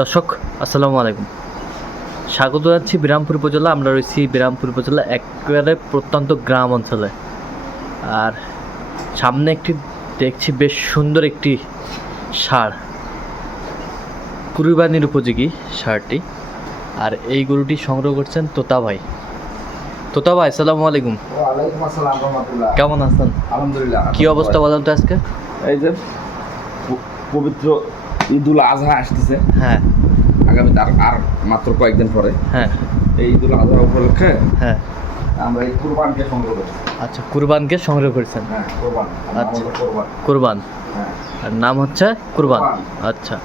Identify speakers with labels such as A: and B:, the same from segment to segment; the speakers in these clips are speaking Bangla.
A: দর্শক আসসালামু আলাইকুম। স্বাগত জানাচ্ছি বিরামপুর উপজেলা। আমরা রয়েছি বিরামপুর উপজেলা একেবারে প্রত্যন্ত গ্রাম অঞ্চলে। আর সামনে একটি দেখছি বেশ সুন্দর একটি সার কুরবানির উপযোগী সারটি আর এই গরুটি সংগ্রহ করছেন তোতা ভাই। তোতা ভাই আসসালামু আলাইকুম। কেমন আছেন?
B: আলহামদুলিল্লাহ
A: কি অবস্থা বলেন তো আজকে?
B: এই যে পবিত্র ঈদুল আজহা আসতেছে।
A: হ্যাঁ।
B: আগামী তার আর মাত্র কয়েকদিন পরে।
A: হ্যাঁ।
B: এই ঈদুল আজহা উপলক্ষে
A: হ্যাঁ।
B: আমরা এই কুরবানকে সংগ্রহ করছি
A: আচ্ছা কুরবানকে সংগ্রহ করেছেন?
B: হ্যাঁ কুরবান।
A: আচ্ছা।
B: কুরবান।
A: কুরবান।
B: হ্যাঁ।
A: আর নাম হচ্ছে কুরবান। আচ্ছা।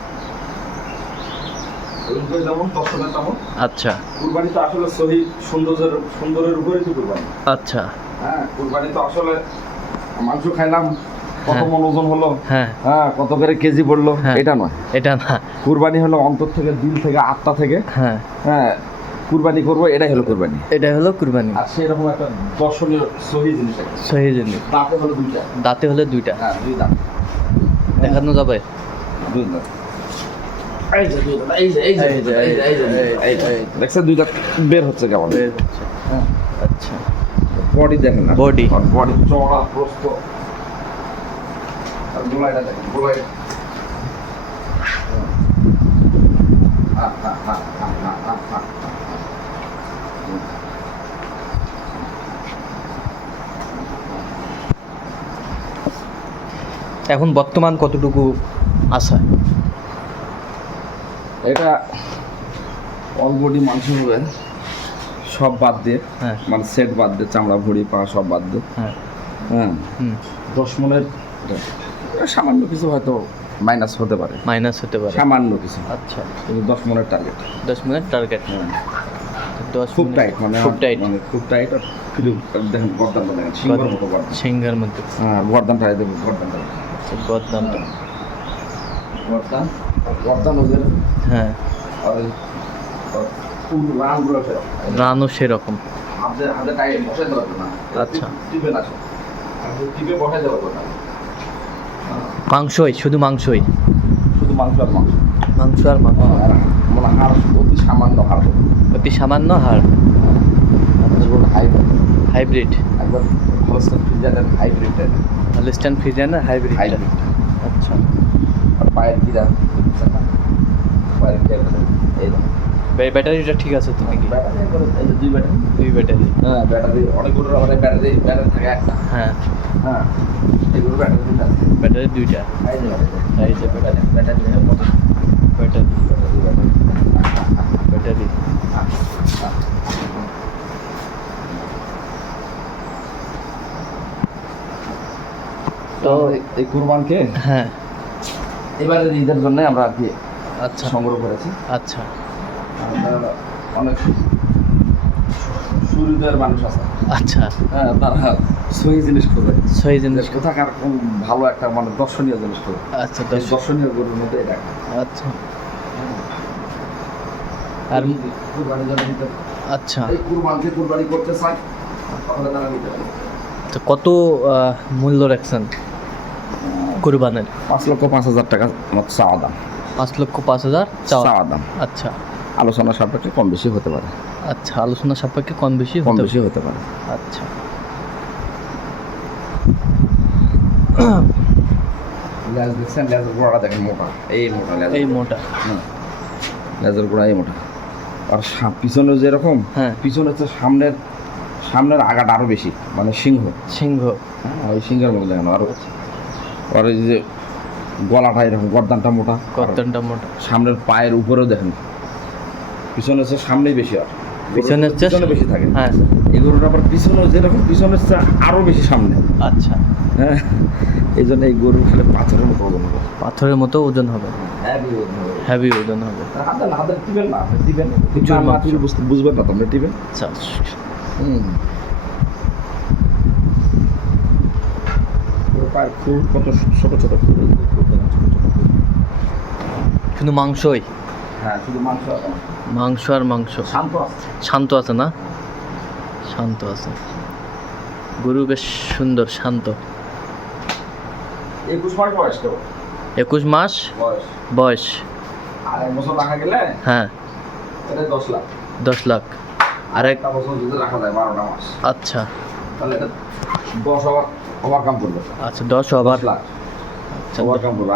A: আচ্ছা।
B: কুরবানি তো আসলে শহীদ সৌন্দর্যের সুন্দরের উপরেই তো কুরবানি।
A: আচ্ছা।
B: হ্যাঁ কুরবানি তো আসলে মাংস খাইলাম কত
A: হ্যাঁ।
B: মন ওজন হলো?
A: হ্যাঁ।
B: হ্যাঁ কত করে কেজি পড়ল?
A: হ্যাঁ।
B: এটা নয়।
A: এটা না।
B: কুরবানি হলো অন্তর থেকে দিল থেকে আত্মা থেকে।
A: হ্যাঁ।
B: হ্যাঁ কুরবানি করব এটাই হলো কুরবানি।
A: এটা হলো কুরবানি।
B: আর সেরকম একটা দর্শনীয় সহি জিনিস
A: সহি জিনিস।
B: দাঁতে হলো দুইটা।
A: দাঁতে হলে দুইটা।
B: হ্যাঁ দুই দাঁত।
A: দেখানো যাবে?
B: দুই দাঁত। এই দুই দাঁত, বের হচ্ছে কেমন?
A: বের হচ্ছে।
B: হ্যাঁ।
A: আচ্ছা।
B: বডি দেখেন না। বডি চওড়া প্রস্থ। আর গোলাইটা দেখেন গোলাই হ্যাঁ, হ্যাঁ, হ্যাঁ।
A: এখন বর্তমান কতটুকু আশা?
B: এটা অল বডি মাংস হবে। সব বাদ দিয়ে
A: হ্যাঁ।
B: মানে সেট বাদ দিয়ে চামড়া ভুড়ি পা সব বাদ দিয়ে
A: হ্যাঁ।
B: হ্যাঁ। দশ মনের সামান্য কিছু হয়তো মাইনাস হতে পারে।
A: মাইনাস হতে পারে।
B: সামান্য কিছু।
A: আচ্ছা।
B: কিন্তু দশ মনের টার্গেট
A: দশ মিনিট টার্গেট দশ
B: খুব টাইট মানে
A: খুব টাইট
B: মানে খুব টাইট শুধু দেখেন গর্দানটা দেখেন সিংহের মতো গর্দান।
A: সিংহের মধ্যে।
B: হ্যাঁ গর্দানটা দেখুন গর্দানটা
A: আচ্ছা, গদ্দামটা
B: গর্দান? গর্দান ওদের?
A: হ্যাঁ।
B: আর রানগুলো ফেরত
A: রানও সেরকম।
B: হাতে হাতে টাইট বসাই দেওয়া না
A: আচ্ছা।
B: টিপে না। টিপে বসাই দেওয়া না
A: মাংসই শুধু মাংসই।
B: শুধু মাংস আর মাংস।
A: মাংস আর মাংস।
B: আর মানে হাড় অতি সামান্য হাড়।
A: অতি সামান্য হাড়।
B: হাইব্রিড
A: হাইব্রিড
B: একবার Holstein ফ্রিজারের hybrid
A: Holstein Friesian hybrid
B: hybrid
A: আচ্ছা।
B: আর পায়ের গিরা পায়ের গিরা এই দেখো।
A: ব্যাটারি- ব্যাটারিটা ঠিক আছে তো নাকি
B: ব্যাটারি করে এই যে দুই ব্যাটারি
A: দুই ব্যাটারি
B: হ্যাঁ ব্যাটারি অনেক গরুর আবার ব্যাটারি ব্যাটারি থাকে একটা
A: হ্যাঁ
B: হ্যাঁ এগুলো ব্যাটারি দুইটা আছে
A: ব্যাটারি দুইটা
B: এই যে ব্যাটারি
A: এই যে
B: ব্যাটারি ব্যাটারি কত
A: ব্যাটারি
B: ব্যাটারি ব্যাটারি
A: ব্যাটারি
B: তো এই- এই কুরবানকে
A: হ্যাঁ
B: এবারে ঈদের জন্য আমরা আর কি
A: আচ্ছা।
B: সংগ্রহ করেছি।
A: আচ্ছা।
B: অনেক সুহৃদের মানুষ আছে।
A: আচ্ছা।
B: হ্যাঁ তারা সহি জিনিস খোঁজে।
A: সহি জিনিস
B: কোথাকার ভালো একটা মানে দর্শনীয় জিনিস খোঁজে।
A: আচ্ছা
B: দর্শনীয় গরুর মধ্যে এটা
A: আচ্ছা। আর
B: এই কুরবানির জন্য নিতে
A: আচ্ছা।
B: এই কুরবানকে কুরবানি করতে চায় তাহলে তারা নিতে পারে।
A: তো কত মূল্য রাখছেন কুরবানের?
B: পাঁচ লক্ষ পাঁচ হাজার টাকা মতো চাওয়া দাম।
A: পাঁচ লক্ষ পাঁচ হাজার চাওয়া।
B: দাম।
A: আচ্ছা।
B: আলোচনা সাপেক্ষে কম বেশি হতে পারে।
A: আচ্ছা আলোচনা সাপেক্ষে কম বেশি
B: কম বেশি হতে পারে।
A: আচ্ছা।
B: লেজ দেখছেন? লেজের গোড়াটা দেখেন মোটা। এই মোটা লেজ
A: এই মোটা।
B: হুম। লেজের গোড়া এই মোটা। আর পিছনে যেরকম
A: হ্যাঁ।
B: পিছনে হচ্ছে সামনের সামনের আগাটা আরও বেশি মানে সিংহ।
A: সিংহ।
B: হ্যাঁ, ওই সিংহের মতো দেখেন আর। আর এই যে গলাটা এরকম গর্দানটা মোটা।
A: কর্তনটা মোটা।
B: সামনের পায়ের উপরেও দেখেন। পিছনে হচ্ছে সামনেই বেশি আর।
A: পিছনে হচ্ছে
B: পিছনে বেশি থাকে।
A: হ্যাঁ।
B: এই গরুটা আবার পিছনে যেরকম পিছনে হচ্ছে আরও বেশি সামনে।
A: আচ্ছা।
B: হ্যাঁ। এই জন্য এই গরু খেলে পাথরের মতো ওজন হবে।
A: পাথরের মতো ওজন হবে।
B: হ্যাভি ওজন হবে।
A: হেভি ওজন হবে।
B: হাতে না হাতে টিবেন না আপনি টিবেন
A: প্রচুর
B: না, না,
A: মাংস।
B: টিপে বুঝতে বুঝবেন না তো আপনি
A: আচ্ছা।
B: হুম। পায়ের খুব কত ছোট ছোট খুব
A: শুধু মাংসই?
B: হ্যাঁ শুধু মাংস মাংস।
A: আর মাংস।
B: শান্ত আছে।
A: শান্ত আছে না? শান্ত আছে। গরু বেশ সুন্দর শান্ত।
B: একুশ মাস বয়স তো।
A: একুশ মাস?
B: বয়স। আর এক বছর রাখা গেলে?
A: হ্যাঁ।
B: দশ লাখ।
A: দশ লাখ। আর এক
B: একটা বছর যদি রাখা যায় বারোটা মাস।
A: আচ্ছা।
B: তাহলে দশ ওভার ওভারকাম করবে।
A: আচ্ছা দশ ওভার
B: লাখ।
A: আচ্ছা।
B: ওভারকাম করবে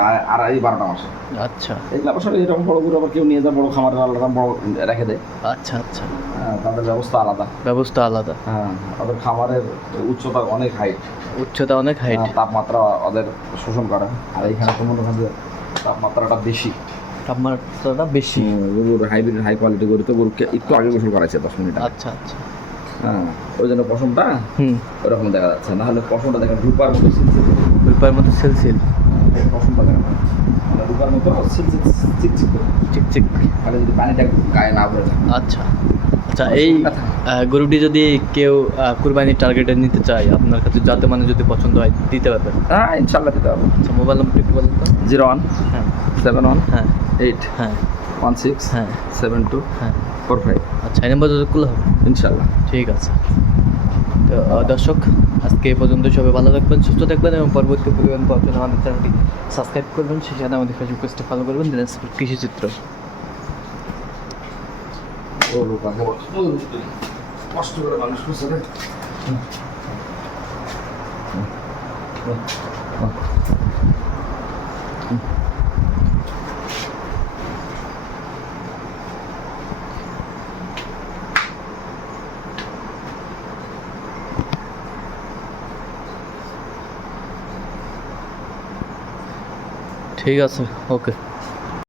B: বারোটা মাসে।
A: আচ্ছা।
B: এগুলো আসলে এরকম বড় করে আবার কেউ নিয়ে যায় বড় খামারের আলাদা বড় রেখে দেয়।
A: আচ্ছা আচ্ছা।
B: হ্যাঁ, তাদের ব্যবস্থা আলাদা।
A: ব্যবস্থা আলাদা।
B: হ্যাঁ ওদের খামারের উচ্চতা অনেক হাইট
A: উচ্চতা অনেক হাইট
B: তাপমাত্রা ওদের শোষণ করে। আর তো মনে হয় তাপমাত্রাটা বেশি।
A: তাপমাত্রাটা বেশি।
B: হাইব্রিড হাই কোয়ালিটি গরু তো গরুকে একটু আগে গোসল করাইছে দশ মিনিট
A: আচ্ছা আচ্ছা।
B: হ্যাঁ ওই জন্য পশমটা
A: হুম।
B: ওরকম দেখা যাচ্ছে। না হলে পশমটা দেখেন রূপার মতো সিলসিল।
A: রূপার মতো সিলসিল।
B: পশমটা দেখেন। মানে রূপার মতো সিলসিল চিকচিক করে।
A: চিকচিক।
B: খালি যদি পানিটা গায়ে না ভরে
A: আচ্ছা। আচ্ছা এই গরুটি যদি কেউ কুরবানির টার্গেটে নিতে চায় আপনার কাছে যাতে মানে যদি পছন্দ হয় দিতে পারবেন
B: হ্যাঁ ইনশাল্লাহ দিতে হবে
A: আচ্ছা মোবাইল নাম্বার একটু বলেন তো।
B: জিরো ওয়ান
A: হ্যাঁ।
B: সেভেন ওয়ান
A: হ্যাঁ।
B: এইট
A: হ্যাঁ।
B: ওয়ান সিক্স
A: হ্যাঁ।
B: সেভেন টু
A: হ্যাঁ।
B: ফোর ফাইভ
A: আচ্ছা এই নাম্বার খুলে হবে
B: ইনশাল্লাহ
A: ঠিক আছে তো দর্শক আজকে এই পর্যন্ত সবাই ভালো থাকবেন সুস্থ থাকবেন এবং পরবর্তী পরিমাণ আমাদের চ্যানেলটি সাবস্ক্রাইব করবেন সেই সাথে আমাদের ফেসবুক পেজটা ফলো করবেন দিনাজপুর কৃষি চিত্র
B: ও রূপা কষ্ট করে মানুষ
A: ঠিক আছে ওকে।